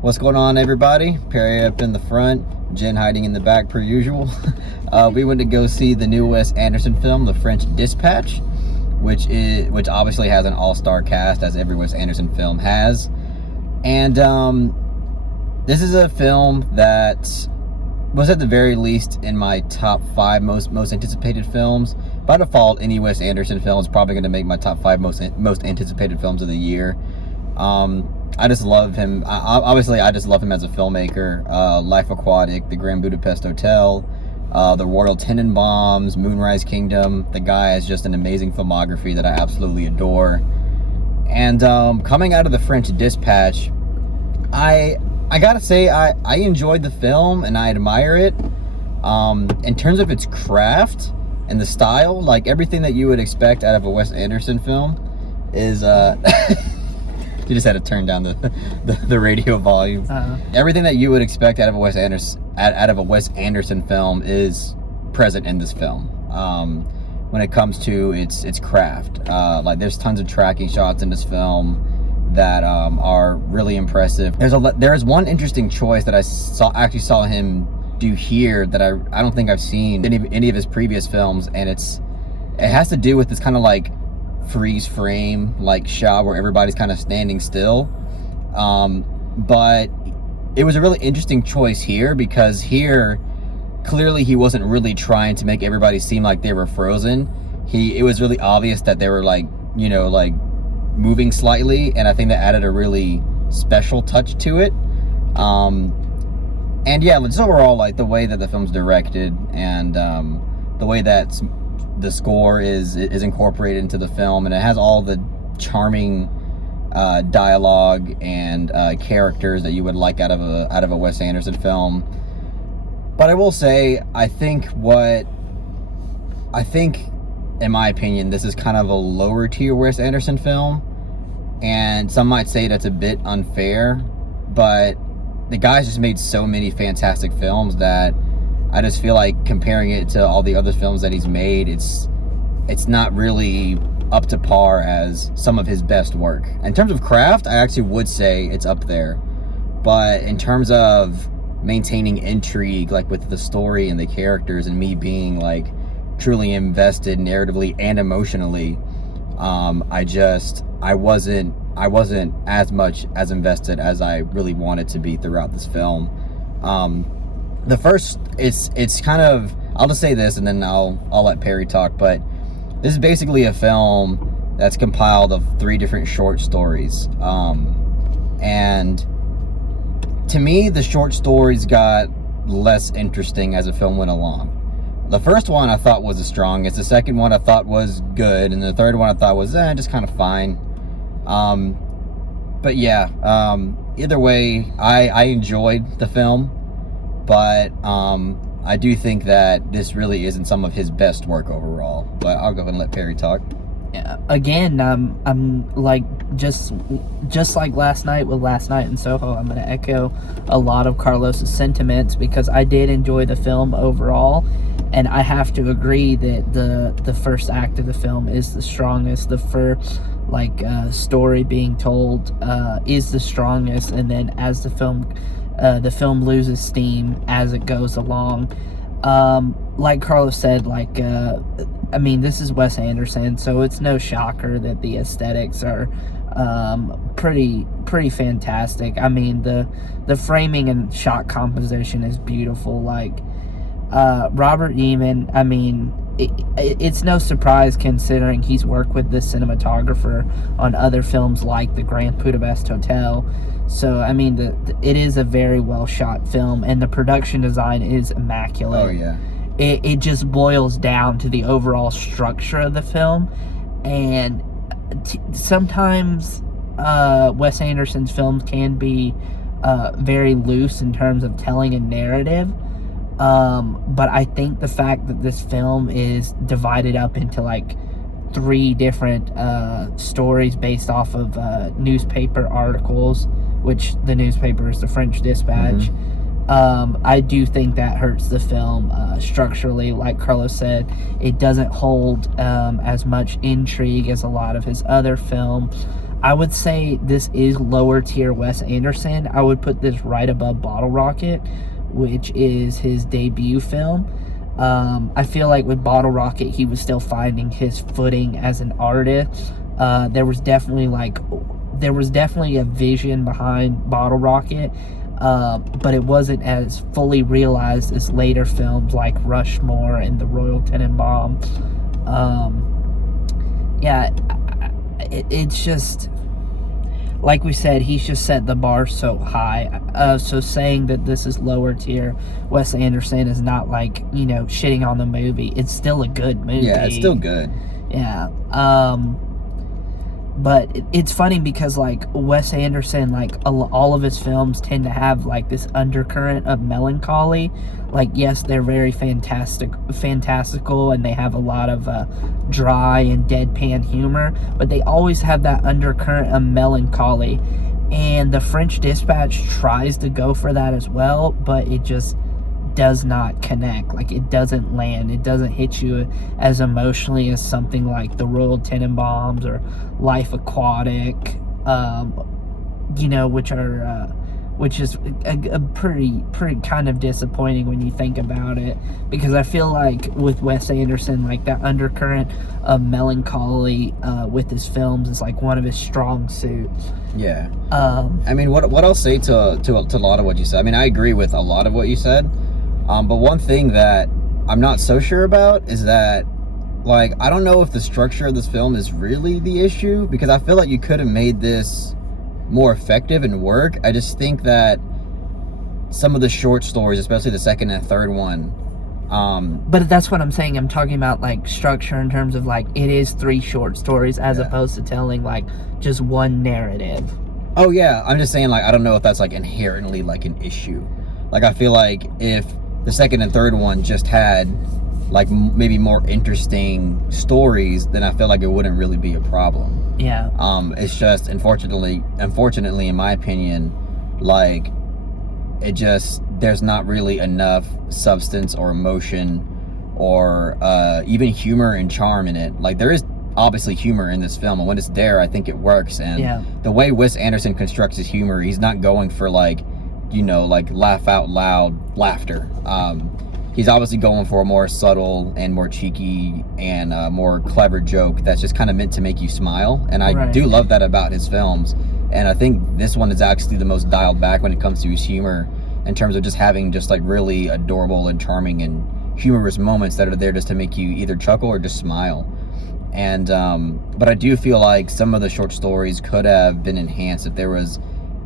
What's going on, everybody? Perry up in the front, Jen hiding in the back per usual. We went to go see the new Wes Anderson film, The French Dispatch, which obviously has an all-star cast, as every Wes Anderson film has. And this is a film that was at the very least in my top 5 most anticipated films. By default, any Wes Anderson film is probably going to make my top 5 most anticipated films of the year. I just love him. Obviously, I just love him as a filmmaker. Life Aquatic, The Grand Budapest Hotel, The Royal Tenenbaums, Moonrise Kingdom. The guy has just an amazing filmography that I absolutely adore. And coming out of The French Dispatch, I gotta say, I enjoyed the film and I admire it. In terms of its craft and the style, like everything that you would expect out of a Wes Anderson film is... You just had to turn down the radio volume. Everything that you would expect out of a Wes Anderson film is present in this film. When it comes to its craft, like there's tons of tracking shots in this film that are really impressive. There's one interesting choice that I actually saw him do here that I don't think I've seen in any of his previous films, and it has to do with this kind of like freeze frame like shot where everybody's kind of standing still, but it was a really interesting choice here, because here clearly he wasn't really trying to make everybody seem like they were frozen. It was really obvious that they were like moving slightly, and I think that added a really special touch to it. And yeah, just overall, like the way that the film's directed and the way that the score is incorporated into the film, and it has all the charming dialogue and characters that you would like out of a Wes Anderson film. But I will say, I think in my opinion, this is kind of a lower tier Wes Anderson film, and some might say that's a bit unfair, but the guy's just made so many fantastic films that I just feel like comparing it to all the other films that he's made, it's not really up to par as some of his best work. In terms of craft, I actually would say it's up there. But in terms of maintaining intrigue, like with the story and the characters, and me being like truly invested narratively and emotionally, I wasn't as much as invested as I really wanted to be throughout this film. The first, it's kind of, I'll just say this and then I'll let Perry talk, but this is basically a film that's compiled of 3 different short stories. And to me, the short stories got less interesting as the film went along. The first one I thought was the strongest, the second one I thought was good, and the third one I thought was just kind of fine. But yeah, either way, I enjoyed the film. But I do think that this really isn't some of his best work overall. But I'll go ahead and let Perry talk. Yeah, again, I'm like just like last night with Last Night in Soho. I'm going to echo a lot of Carlos's sentiments, because I did enjoy the film overall, and I have to agree that the first act of the film is the strongest. The first story being told is the strongest, and then as the film loses steam as it goes along. Like Carlos said, I mean, this is Wes Anderson, so it's no shocker that the aesthetics are pretty fantastic. I mean, the framing and shot composition is beautiful. Like Robert Eman, I mean, it's no surprise considering he's worked with this cinematographer on other films like The Grand Budapest Hotel. So, I mean, it is a very well shot film, and the production design is immaculate. Oh, yeah. It just boils down to the overall structure of the film, and sometimes Wes Anderson's films can be very loose in terms of telling a narrative. But I think the fact that this film is divided up into like 3 different stories based off of newspaper articles, which the newspaper is the French Dispatch. I do think that hurts the film structurally. Like Carlos said, it doesn't hold as much intrigue as a lot of his other film. I would say this is lower tier Wes Anderson. I would put this right above Bottle Rocket, which is his debut film. I feel like with Bottle Rocket, he was still finding his footing as an artist. There was definitely a vision behind Bottle Rocket, but it wasn't as fully realized as later films like Rushmore and The Royal Tenenbaums. It's just, like we said, he's just set the bar so high. So saying that this is lower tier Wes Anderson is not like, shitting on the movie. It's still a good movie. Yeah, it's still good. Yeah. But it's funny because, like, Wes Anderson, like, all of his films tend to have, like, this undercurrent of melancholy. Like, yes, they're very fantastical, and they have a lot of dry and deadpan humor, but they always have that undercurrent of melancholy. And The French Dispatch tries to go for that as well, but it just does not connect. Like, it doesn't land. It doesn't hit you as emotionally as something like The Royal Tenenbaums or Life Aquatic, which is a pretty kind of disappointing when you think about it, because I feel like with Wes Anderson, like, that undercurrent of melancholy with his films is like one of his strong suits. Yeah. I mean, what I'll say to a lot of what you said, I mean, I agree with a lot of what you said. But one thing that I'm not so sure about is that, like, I don't know if the structure of this film is really the issue, because I feel like you could have made this more effective and work. I just think that some of the short stories, especially the second and third one, but that's what I'm saying. I'm talking about, like, structure in terms of, like, it is 3 short stories as opposed to telling, like, just one narrative. Oh yeah, I'm just saying, like, I don't know if that's, like, inherently, like, an issue. Like, I feel like if the second and third one just had, like, maybe more interesting stories, then I feel like it wouldn't really be a problem. Yeah. It's just, unfortunately, in my opinion, like, there's not really enough substance or emotion or even humor and charm in it. Like, there is obviously humor in this film, and when it's there, I think it works. And the way Wes Anderson constructs his humor, he's not going for, like, like, laugh out loud laughter. He's obviously going for a more subtle and more cheeky and more clever joke that's just kind of meant to make you smile. And I do love that about his films. And I think this one is actually the most dialed back when it comes to his humor, in terms of just having just, like, really adorable and charming and humorous moments that are there just to make you either chuckle or just smile. And but I do feel like some of the short stories could have been enhanced if there was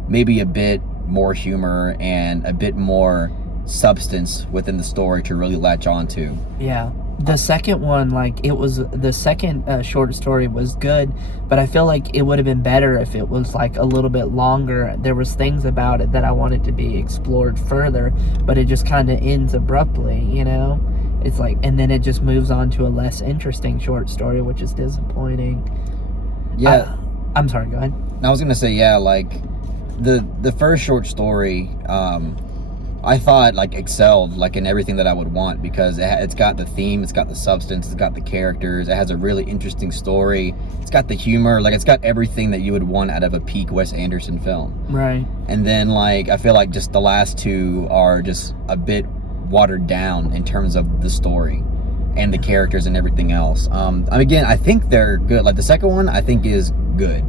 maybe a bit more humor and a bit more substance within the story to really latch on to. Yeah. The second one, like, the second short story was good, but I feel like it would have been better if it was, like, a little bit longer. There was things about it that I wanted to be explored further, but it just kind of ends abruptly, It's like, and then it just moves on to a less interesting short story, which is disappointing. Yeah. I'm sorry, go ahead. I was gonna say, yeah, like, the first short story, I thought, like, excelled, like, in everything that I would want, because it's got the theme, it's got the substance, it's got the characters, it has a really interesting story, it's got the humor, like, it's got everything that you would want out of a peak Wes Anderson film. Right. And then, like, I feel like just the last 2 are just a bit watered down in terms of the story and the characters and everything else. Again, I think they're good. Like, the second one, I think, is good.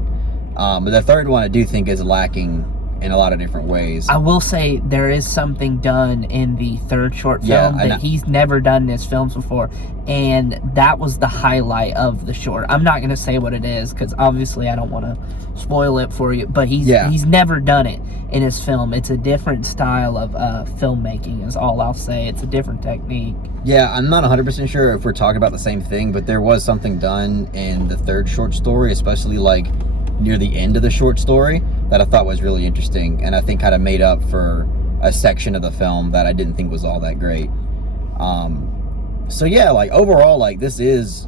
But the third one, I do think, is lacking in a lot of different ways. I will say there is something done in the third short film that he's never done in his films before, and that was the highlight of the short. I'm not going to say what it is, because obviously I don't want to spoil it for you, but he's never done it in his film. It's a different style of filmmaking is all I'll say. It's a different technique. Yeah, I'm not 100% sure if we're talking about the same thing, but there was something done in the third short story, especially, like, near the end of the short story, that I thought was really interesting, and I think kind of made up for a section of the film that I didn't think was all that great. So yeah, like, overall, like, this is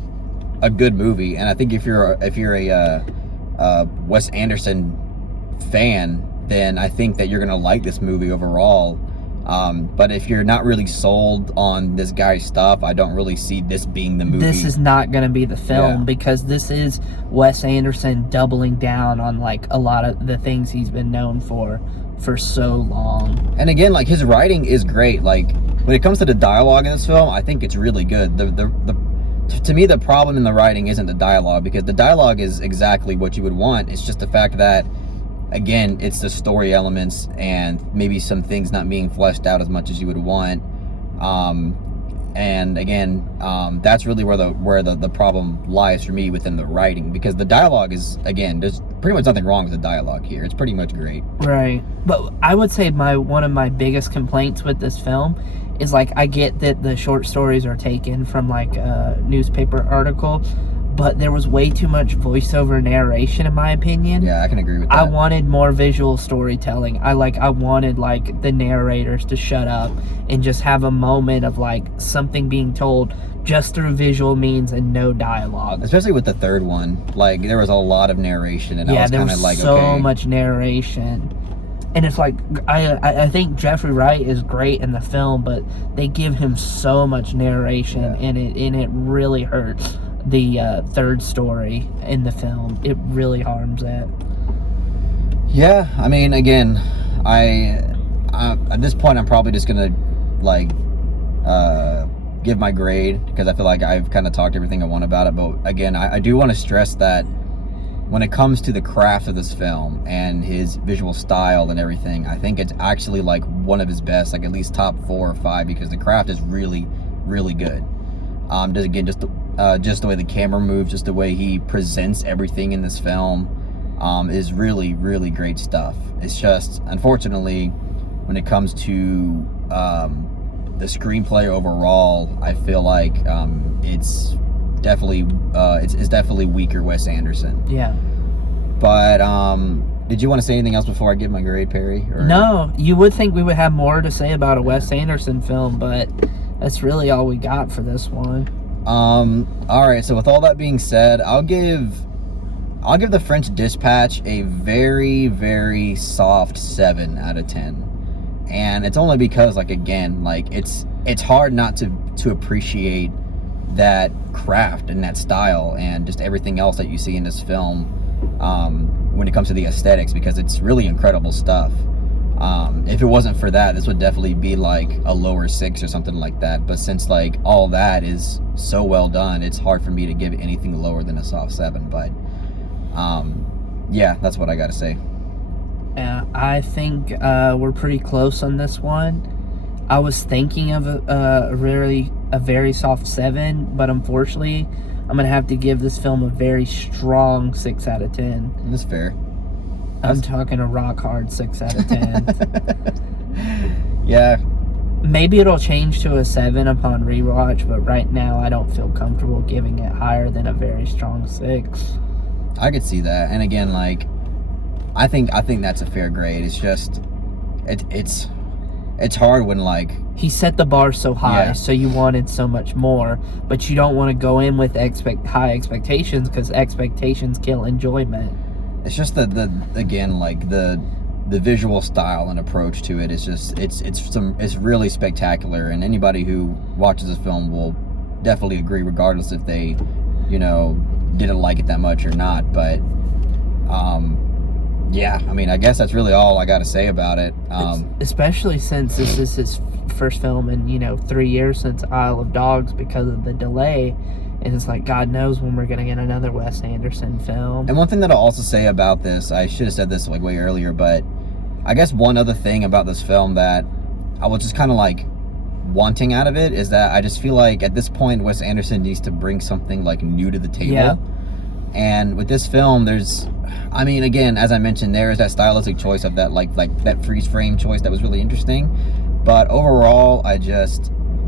a good movie, and I think if you're a Wes Anderson fan, then I think that you're gonna like this movie overall. But if you're not really sold on this guy's stuff, I don't really see this being the movie. This is not going to be the film, Yeah. because this is Wes Anderson doubling down on like a lot of the things he's been known for so long. And again, like, his writing is great. Like, when it comes to the dialogue in this film, I think it's really good. To me, the problem in the writing isn't the dialogue, because the dialogue is exactly what you would want. It's just the fact that, again, it's the story elements and maybe some things not being fleshed out as much as you would want. And again, that's really where the problem lies for me within the writing, because the dialogue is, again, there's pretty much nothing wrong with the dialogue here. It's pretty much great. Right. But I would say one of my biggest complaints with this film is, like, I get that the short stories are taken from like a newspaper article, but there was way too much voiceover narration, in my opinion. Yeah, I can agree with that. I wanted more visual storytelling. I wanted like the narrators to shut up and just have a moment of like something being told just through visual means and no dialogue. Especially with the third one, like, there was a lot of narration, and I was there kind of was like, so okay. much narration. And it's like, I think Jeffrey Wright is great in the film, but they give him so much narration, and it really hurts the third story in the film. It really harms it. Yeah, I mean, again, I at this point, I'm probably just gonna like give my grade, because I feel like I've kind of talked everything I want about it. But again, I do want to stress that when it comes to the craft of this film and his visual style and everything, I think it's actually like one of his best, like at least top 4 or 5, because the craft is really, really good. Just the way the camera moves, just the way he presents everything in this film, is really, really great stuff. It's just, unfortunately, when it comes to the screenplay overall, I feel like it's definitely weaker Wes Anderson. Yeah. But did you want to say anything else before I give my grade, Perry? Or? No, you would think we would have more to say about a Wes Anderson film, but that's really all we got for this one. All right. So with all that being said, I'll give The French Dispatch a very, very soft 7 out of 10. And it's only because, like, again, like, it's hard not to appreciate that craft and that style and just everything else that you see in this film, when it comes to the aesthetics, because it's really incredible stuff. If it wasn't for that, this would definitely be like a lower 6 or something like that. But since like all that is so well done, it's hard for me to give anything lower than a soft 7. But yeah, that's what I gotta say. Yeah, I think we're pretty close on this one. I was thinking of a very soft 7, but unfortunately, I'm gonna have to give this film a very strong 6 out of 10. That's fair. I'm talking a rock hard 6 out of 10. Yeah. Maybe it'll change to a 7 upon rewatch, but right now I don't feel comfortable giving it higher than a very strong 6. I could see that. And again, like, I think that's a fair grade. It's just it's hard when, like, he set the bar so high, yeah. So you wanted so much more, but you don't want to go in with high expectations, because expectations kill enjoyment. It's just again, like, the visual style and approach to it is just it's really spectacular, and anybody who watches this film will definitely agree, regardless if they, didn't like it that much or not. But yeah, I mean, I guess that's really all I got to say about it. Especially since this is his first film in 3 years since Isle of Dogs, because of the delay. And it's like, God knows when we're going to get another Wes Anderson film. And one thing that I'll also say about this, I should have said this like way earlier, but I guess one other thing about this film that I was just kind of like wanting out of it is that I just feel like at this point Wes Anderson needs to bring something like new to the table. Yeah. And with this film, again, as I mentioned, there is that stylistic choice of that like that freeze frame choice that was really interesting. But overall, I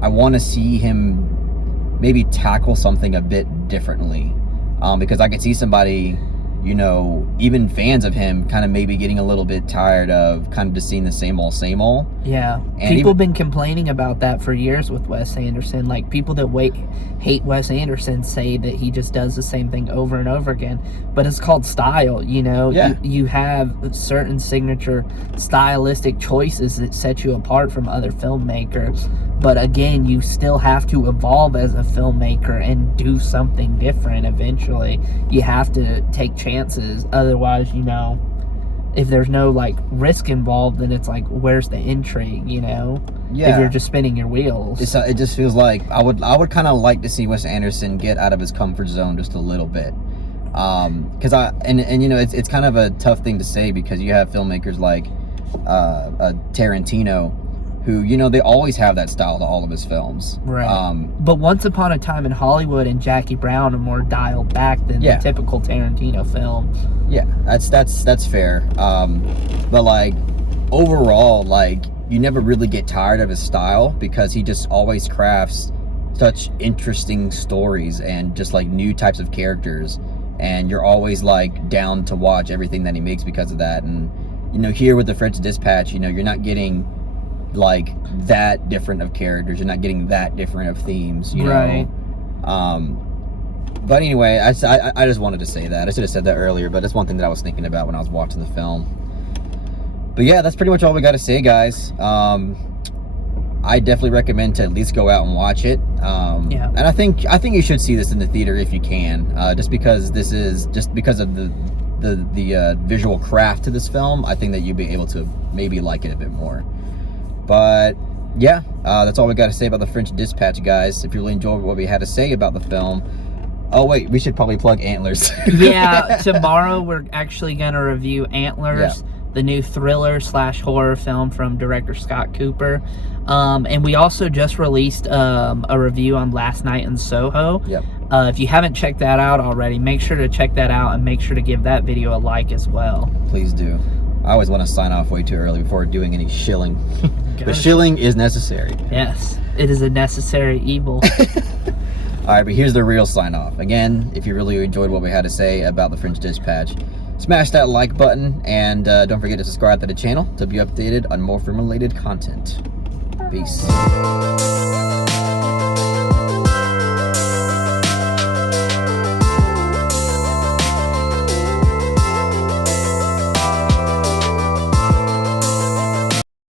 want to see him maybe tackle something a bit differently, because I could see somebody you know, even fans of him kind of maybe getting a little bit tired of kind of just seeing the same old, same old. Yeah. And People have been complaining about that for years with Wes Anderson. Like, people that hate Wes Anderson say that he just does the same thing over and over again. But it's called style, you know? Yeah. You have certain signature stylistic choices that set you apart from other filmmakers. But again, you still have to evolve as a filmmaker and do something different eventually. You have to take chances. Otherwise, you know, if there's no like risk involved, then it's like, where's the intrigue, you know? Yeah. If you're just spinning your wheels. It just feels like I would kind of like to see Wes Anderson get out of his comfort zone just a little bit. Because you know, it's kind of a tough thing to say, because you have filmmakers like Tarantino, who, you know, they always have that style to all of his films. Right. But Once Upon a Time in Hollywood and Jackie Brown are more dialed back than the typical Tarantino films. Yeah, that's fair. But like, overall, like, you never really get tired of his style, because he just always crafts such interesting stories and just like new types of characters, and you're always like down to watch everything that he makes because of that. And, you know, here with The French Dispatch, you know, you're not getting like that different of characters, you're not getting that different of themes, you know. But anyway, I just wanted to say that. I should have said that earlier, but it's one thing that I was thinking about when I was watching the film. But yeah, that's pretty much all we got to say, guys. I definitely recommend to at least go out and watch it. And I think you should see this in the theater if you can, just because of the visual craft to this film. I think that you'll be able to maybe like it a bit more. But yeah, that's all we got to say about The French Dispatch, guys. If you really enjoyed what we had to say about the film. Oh wait, we should probably plug Antlers. Yeah, tomorrow we're actually gonna review Antlers, the new thriller/horror film from director Scott Cooper. And we also just released a review on Last Night in Soho. Yep. If you haven't checked that out already, make sure to check that out, and make sure to give that video a like as well. Please do. I always want to sign off way too early before doing any shilling. But shilling is necessary. Yes, it is a necessary evil. Alright, but here's the real sign off. Again, if you really enjoyed what we had to say about The French Dispatch, smash that like button, and don't forget to subscribe to the channel to be updated on more film-related content. Peace.